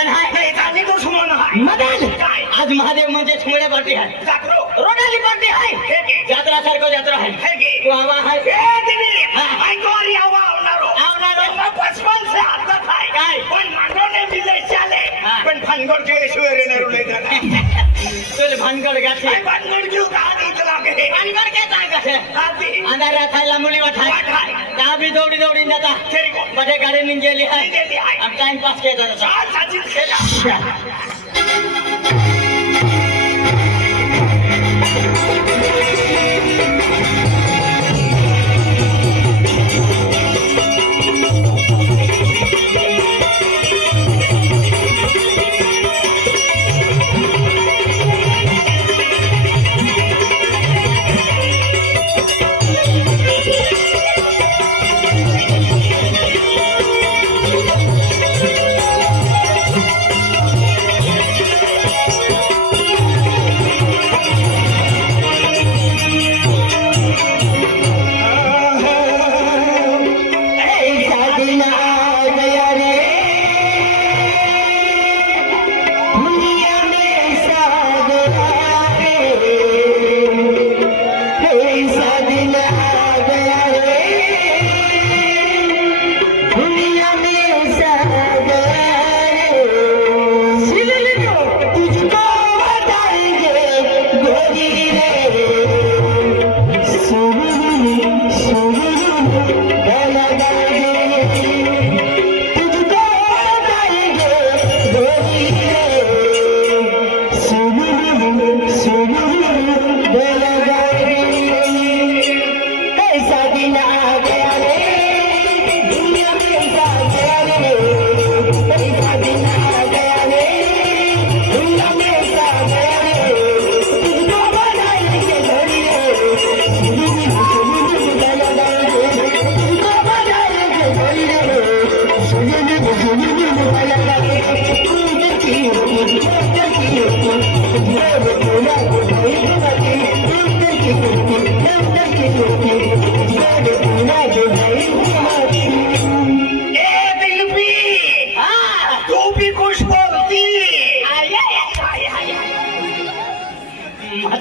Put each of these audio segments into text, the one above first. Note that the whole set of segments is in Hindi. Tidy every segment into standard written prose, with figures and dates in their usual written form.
मदन आहे नाही ताजी तो सुमन आहे मदन काय आज महादेव म्हणजे छुमडे पार्टी आहे जात्रो रोडाली पार्टी आहे यात्रा सारखं यात्रा आहे तू आवा आहे ऐकवारी आवा आवणारो बचपन से आता आहे काय पण मांडवणे मिले चाले पण भानगड केल्याशिवाय रेणार नाही तुला भानगड गाठी भानगड घेऊ का तुला भानगड काय सांगायचं अंधारा थायला मुली वाठाय का भी दौडी दौडी जाता बड़े गाड़ी में गेली है अब टाइम पास के जाता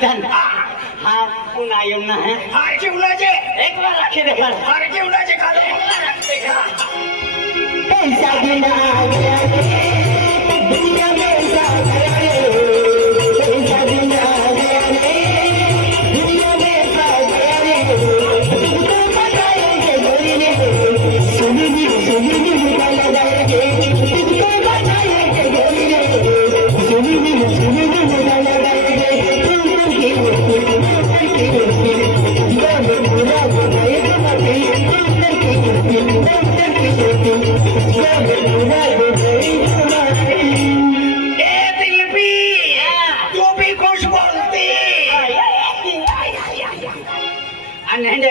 मदन हाँ पुन्हा येऊन ना है हार जेवणाचे एक बार राखी देखा हार जेवणाचे खा देखा पैसा देना गया दुनिया में पैसा गया पैसा देना गया दुनिया में पैसा गया तुझको बताएंगे गोरी ने सुनी निकाला जाएंगे तुझको बताएंगे गोरी ने सुनी निकाला जाएंगे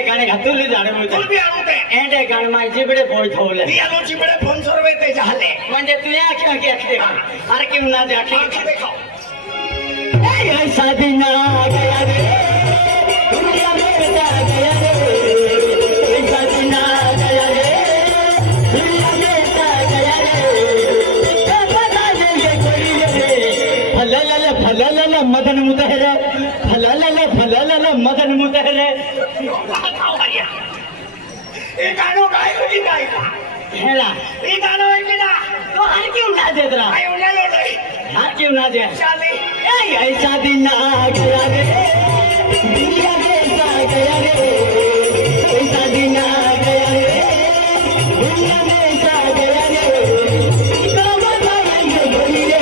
गाणे घातली झाडे एंडे गाण माय जिबडे बोय ठेवले यालो जिबडे फोन सर्वे ते झाले म्हणजे तू या की अरे की ना जा की देखो ए शादी ना गया रे दुनिया में जा गया रे शादी ना गया रे दुनिया में जा गया रे बता दे कोई रे फललल मदन मुतहरे फललल मदन मुतहरे ये गानो गायो की गायका हेला ये गानो है कि ना तो हार क्यों ना दे रहा आयो ना लो नहीं हार क्यों ना दे शादी ए ऐसा दिन आ गया रे दुनिया में आ गया रे ऐसा दिन आ गया रे दुनिया में आ गया रे तो बताएंगे बोली रे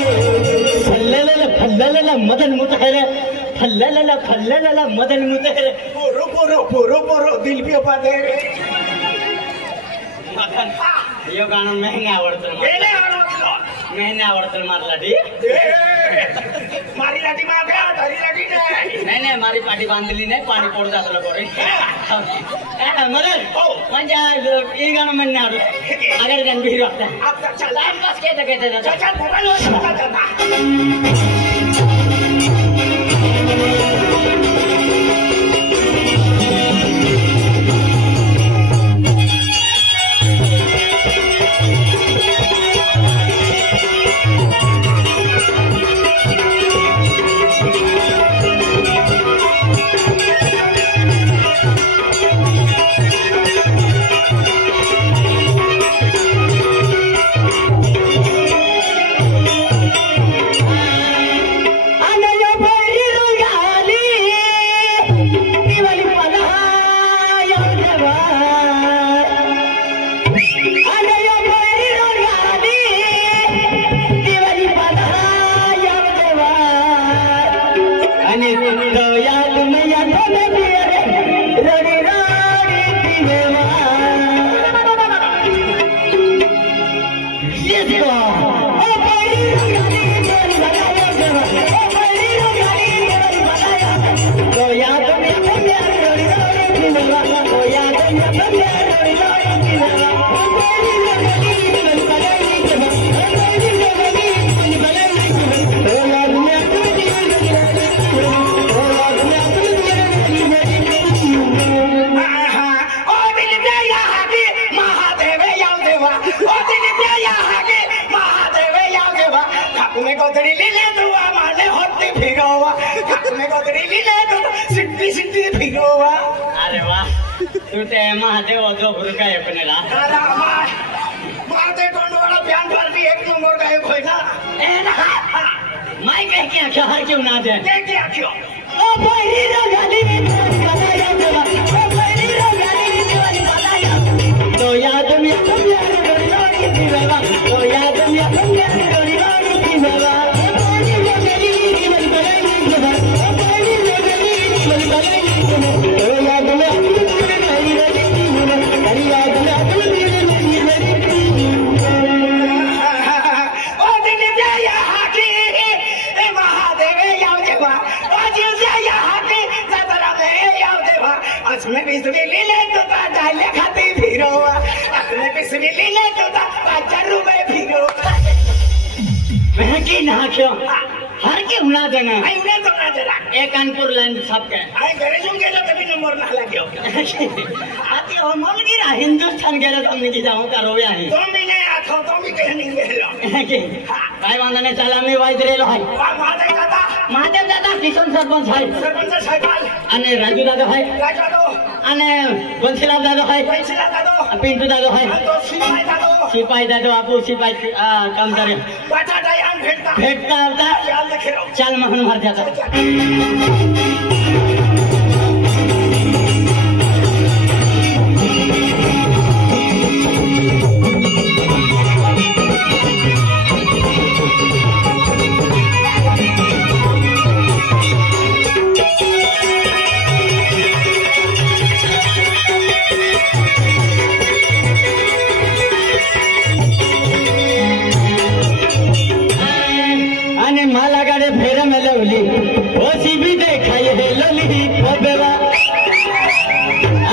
फललल मदन मुतहरे फललल मदन मुतहरे पोरो दिल भी पाते मदन यो गाणं महंगा आवडतं महंगा आवडतं मारला डी मारी लाठी मागे धरी लाठी नाही मारी पाठी बांधली नाही पाणी पोट जातलं कोरे मदन म्हणजे ಈ गाणं महंगा आवडतं अगर गण भी रखता है अब तक चल टाइम पास कहते चल मोबाइल गोदड़ी लीले दुआ माने होती फिरोवा काक में गोदड़ी लीले दुआ सिट्टी सिट्टी फिरोवा अरे वाह तू ते महादेव जो भुरका है अपने ला दादा माते टोंडवाड़ा बयान वाली एक नंबर का है कोई ना ए ना मैं कह के आख्या हर क्यों ना दे क्या क्यों ओ बहरी रो गाली में बताया देवा ओ बहरी रो गाली में बताया तो याद में डोरी डोरी दीवा तो याद में डोरी डोरी दीवा ओ बहरी रो गाली में बताया देवा ओ बहरी रो गाली में बताया देवा तो याद में मैं बिस्मिल्लाह लीले तो डाले खाती फिरोवा मैं बिस्मिल्लाह लीले तो 5 रुपए फिरोवा मैं की ना क्यों हर के उना देना आई उन्हें तो ना देना एक कानपुर लाइन सब के आई घरे जो गेलो तभी नंबर ना लाग्यो आती हो मन की रा हिंदुस्तान गेलो तो हमने की जाऊं करो यही तो भी नहीं आथो तो भी कहीं गेलो काय वांदने चला मी वाईद रेलो हाय महादेव दादा किशन सरपंच हाय सरपंच साहेब अने राजू दादा हाय राजा दो अने बंसीलाल दादा हाय बंसीलाल दादा पिंटू दादा हाय तो सिपाही दादा सिपाही दादा आपू सिपाही काम करे बाटा डायन भेटता होता चल देखे रहो चल महन मार जाता माला गाड़े फेर में लवली ओ सीबी देखाई है लली ओ बेवा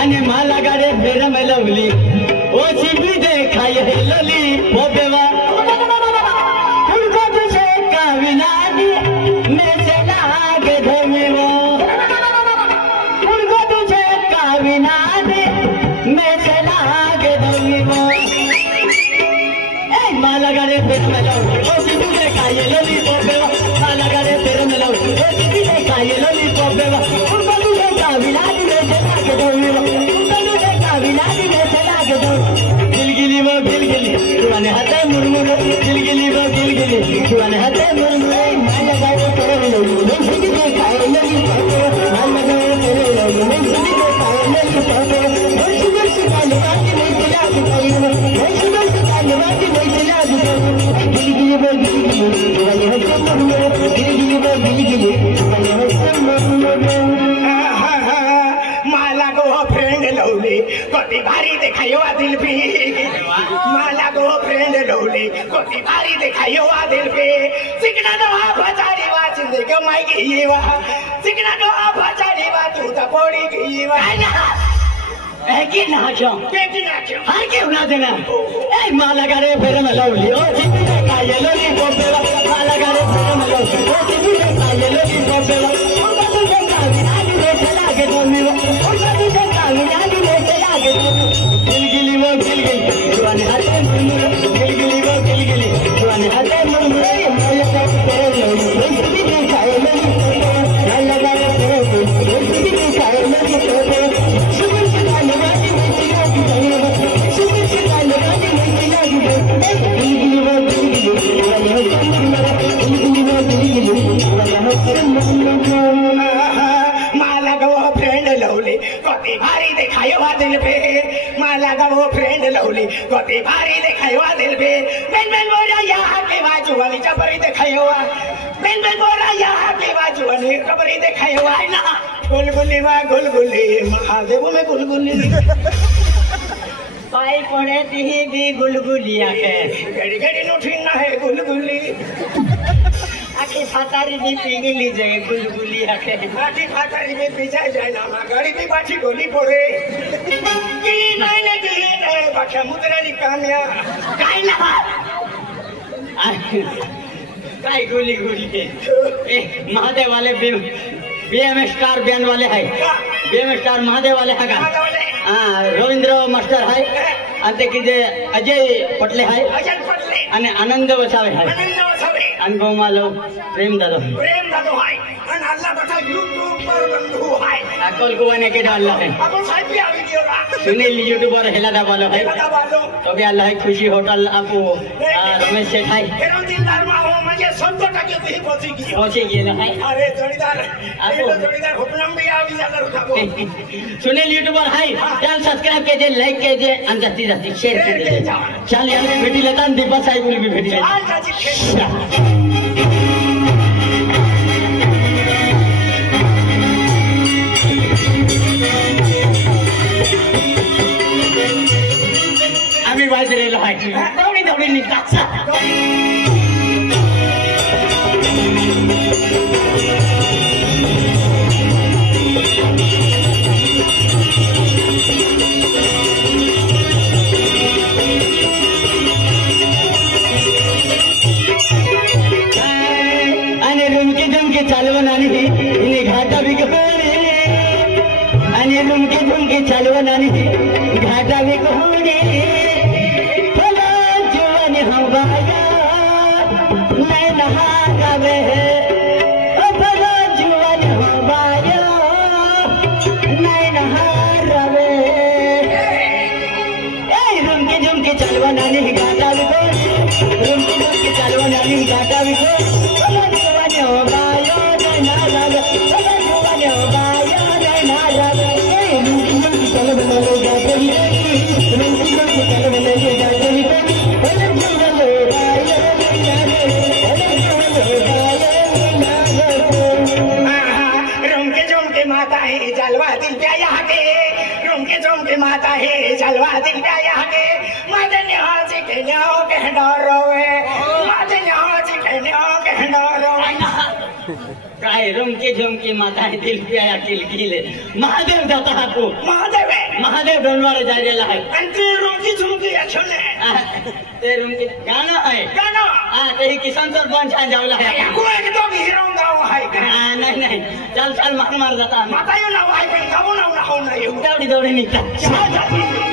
अने माला गाड़े फेर में लवली ओ सीबी देखाई है लली ओ बेवा उनको तुझे का विनादी मैं से लागे धोमी वो उनको तुझे का विनादी मैं से लागे धोमी वो ए माला गाड़े फेर में लवली ओ सीबी देखाई है लली ओ बेवा ये लॉलीपॉप बेवा उनको तुझे काबिनाती में चला के दो उनको तुझे काबिनाती में चला के दो गिलगिली वो गिलगिली तुमने हाथे मुरमुरे गिलगिली वो गिलगिली तुमने हाथे मुरमुरे मान लगाओ तेरे लोग मैं सीधी के खाए लॉलीपॉप मान लगाओ तेरे लोग मैं सीधी के खाए लॉलीपॉप मैं सुबह से कालवाती में चला के दो मैं सुबह से कालवाती में चला के दो गिलगिली वो गिलगिली तुमने हाथे मुरमुरे गिलगिली वो गिलगिली माला को फ्रेंड लौली कोटी भारी दिखायो दिल पे माला को फ्रेंड लौली कोटी भारी दिखायो दिल पे सिकना तो आप बचारी वा चिंदे के माई गई वा सिकना तो आप बचारी वा तू तो पड़ी गई वा है कि ना क्यों हर क्यों ना देना ए माला गाड़े फेर में लवली ओ चिंदी देखा ये लोली बोबेवा माला गाड़े फेर में लवली ओ चिंदी देखा ये लोली बोबेवा उनका तुझे काबिनाती में चला के दो उनका तुझे काबिनाती में चला के दो गिलगिली वो गिलगिली तुमने हाथे मुरमुरे गिलगिली वो गिलगिली तुमने हाथे मुरमुरे माला गाड़े फेर में लवली ओ चिंदी देखा ये लोली बोबेवा माला गाड़े फेर में लवली ओ चिंदी देखा ये लोली बोबेवा माला का वो फ्रेंड लवली कोटी भारी दिखायो दिल पे माला का वो फ्रेंड लवली कोटी भारी दिखायो दिल पे बेन बेन बोला यहाँ के बाजू वाली चपरी दिखायो बेन बेन बोला यहाँ के बाजू वाली चपरी दिखायो ना गुलगुली वा गुलगुली महादेव में गुलगुली पाई पड़े ती भी गुलगुली आके गड़ी गड़ी नोठी ना है गुलगुली आखी फातारी भी पीगी लीजिए गुलगुली आके आखी फातारी में पीछा जाए ना गाड़ी भी बाठी गोली पड़े की नहीं बाठा मुद्रा निकामिया काय ना काय गुली गुली के ए महादेव वाले बीएम स्टार बैंड वाले है बीएम स्टार महादेव वाले है का रवींद्र मास्टर है अंते की जे अजय पटले है अजय पटले अने आनंद वसावे है अनुभव मालो प्रेम दादो हाय आणि अल्लाह तथा यूट्यूब पर बंधु हाय अकल को बने के डालला है आपण साहेब भी आवी दियो रा सुनील यूट्यूबर हेला दा वालो है तो भी अल्लाह खुशी होटल आपको रमेश सेठ है एरो दिलदार मा हो म्हणजे 100 टक्के ही पहुंची गेला है अरे जोडीदार हुकलम भी आवी जाला उठाबो सुनील यूट्यूबर है चल सब्सक्राइब कीजिए लाइक कीजिए आणि जास्तीत जास्त शेअर कीजिए चल यार भेटी लेता दीपा साहेब भी भेटी लेता आम्ही बाजरेला आहे दौडी निघतात आणि रुमके झुमके चालवून आणि घाटा बिकवणे आणि रुमके झुमके चालवून आणि घाटा बिकवणे फला जीवन हवाया नाही नहावे फला जीवन हवाया नाही नहावे रुमके झुमके चालवून आणि घाटा बिकवणे रुमके झुमके चालवून आणि घाटा बिकवणे माता है जलवा दिल पे यहाँ के रुमके झुमके माता है जलवा दिल पे यहाँ के माते न्याजी के न्याओ के डरोवे माते न्याजी के न्याओ के डरोवे काय रुमके झुमके माता है दिल पे आया किलकिले महादेव जाता है को महादेव डोनवार जायला है अंती रुमके झुमके एक्शन है ते रुमके गाना है तेरी किसान सर बन जावला है को एकदम हीरो गाव है नहीं चल मार जाता माता यो ना है पण गाव ना हो ना दौडी निघतात